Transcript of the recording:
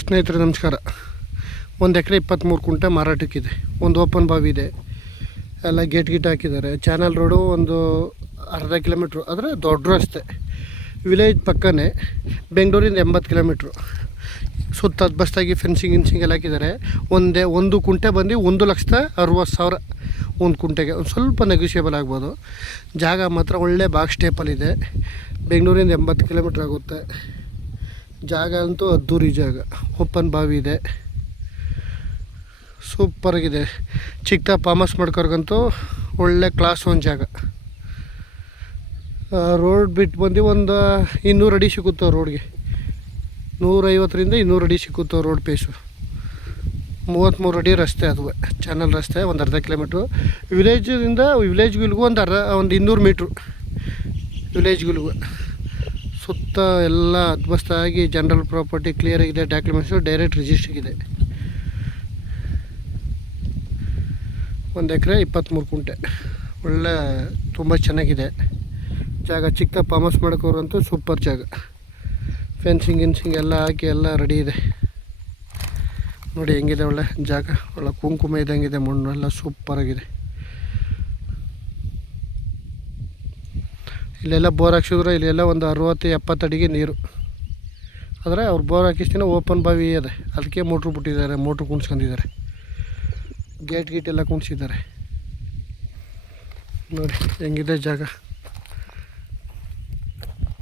ಸ್ನೇಹಿತರೆ ನಮಸ್ಕಾರ. 1 ಎಕರೆ 23 ಕುಂಟೆ ಮಾರಾಟಕ್ಕಿದೆ. ಒಂದು ಓಪನ್ ಬಾವಿ ಇದೆ, ಎಲ್ಲ ಗೇಟ್ ಹಾಕಿದ್ದಾರೆ. ಚಾನಲ್ ರೋಡು ಒಂದು ಅರ್ಧ ಕಿಲೋಮೀಟ್ರು, ಆದರೆ ದೊಡ್ಡ ರಸ್ತೆ. ವಿಲೇಜ್ ಪಕ್ಕನೇ, ಬೆಂಗಳೂರಿಂದ 80 ಕಿಲೋಮೀಟ್ರು. ಸುತ್ತ ಬಸ್ತಾಗಿ ಫೆನ್ಸಿಂಗ್ ಎಲ್ಲ ಹಾಕಿದ್ದಾರೆ. ಒಂದು ಕುಂಟೆ ಬಂದು 1,60,000 ಒಂದು ಕುಂಟೆಗೆ. ಒಂದು ಸ್ವಲ್ಪ ನೆಗೋಷಿಯೇಬಲ್ ಆಗ್ಬೋದು. ಜಾಗ ಮಾತ್ರ ಒಳ್ಳೆ ಬಾಕ್ಸ್ ಟೇಪಲ್ಲಿದೆ. ಬೆಂಗಳೂರಿಂದ 80 ಕಿಲೋಮೀಟ್ರ್ ಆಗುತ್ತೆ. ಜಾಗ ಅಂತೂ ಅದ್ದೂರಿ ಜಾಗ. ಓಪನ್ ಬಾವಿ ಇದೆ, ಸೂಪರಾಗಿದೆ. ಚಿಕ್ಕದಾಗಿ ಫಾರ್ಮಸ್ ಮಾಡ್ಕೋರ್ಗಂತೂ ಒಳ್ಳೆ ಕ್ಲಾಸ್ ಒಂದು ಜಾಗ. ರೋಡ್ ಬಿಟ್ಟು ಬಂದು ಒಂದು 200 ಅಡಿ ಸಿಕ್ಕುತ್ತವೆ. ರೋಡ್ಗೆ 150ರಿಂದ 200 ಅಡಿ ಸಿಕ್ಕುತ್ತವೆ ರೋಡ್ ಪೇಸು. 33 ಅಡಿ ರಸ್ತೆ, ಅದು ಚಾನಲ್ ರಸ್ತೆ. ಒಂದು ಅರ್ಧ ಕಿಲೋಮೀಟ್ರು. ವಿಲೇಜ್ಗಳಿಗೂ ಒಂದು 200 ಮೀಟ್ರು. ವಿಲೇಜ್ಗಳಿಗೂ ಸುತ್ತ ಎಲ್ಲ ಅದ್ಭುತವಾಗಿ ಜನರಲ್ ಪ್ರಾಪರ್ಟಿ ಕ್ಲಿಯರ್ ಆಗಿದೆ. ಡಾಕ್ಯುಮೆಂಟ್ಸು ಡೈರೆಕ್ಟ್ ರಿಜಿಸ್ಟ್ರಿಗೆ. 1 ಎಕರೆ 23 ಕುಂಟೆ. ಒಳ್ಳೆ ತುಂಬ ಚೆನ್ನಾಗಿದೆ ಜಾಗ. ಚಿಕ್ಕ ಫಾರ್ಮಸ್ ಮಾಡೋಕ್ಕವ್ರಂತೂ ಸೂಪರ್ ಜಾಗ. ಫೆನ್ಸಿಂಗ್ ಎಲ್ಲ ಹಾಕಿ ಎಲ್ಲ ರೆಡಿ ಇದೆ. ನೋಡಿ ಹೆಂಗಿದೆ ಒಳ್ಳೆ ಜಾಗ. ಒಳ್ಳೆ ಕುಂಕುಮ ಇದ್ದಂಗಿದೆ. ಮಣ್ಣು ಎಲ್ಲ ಸೂಪರಾಗಿದೆ. ಇಲ್ಲೆಲ್ಲ ಬೋರ್ ಹಾಕ್ಸಿದ್ರು. ಇಲ್ಲೆಲ್ಲ ಒಂದು 60-70 ಅಡಿಗೆ ನೀರು. ಆದರೆ ಅವ್ರು ಬೋರ್ ಹಾಕಿಸ್ತಿನ ಓಪನ್ ಬಾವಿ ಇದೆ, ಅದಕ್ಕೆ ಮೋಟ್ರ್ ಬಿಟ್ಟಿದ್ದಾರೆ. ಮೋಟ್ರ್ ಕುಣಿಸ್ಕೊಂಡಿದ್ದಾರೆ. ಗೇಟ್ ಎಲ್ಲ ಕುಣಿಸಿದ್ದಾರೆ. ನೋಡಿ ಹೆಂಗಿದೆ ಜಾಗ.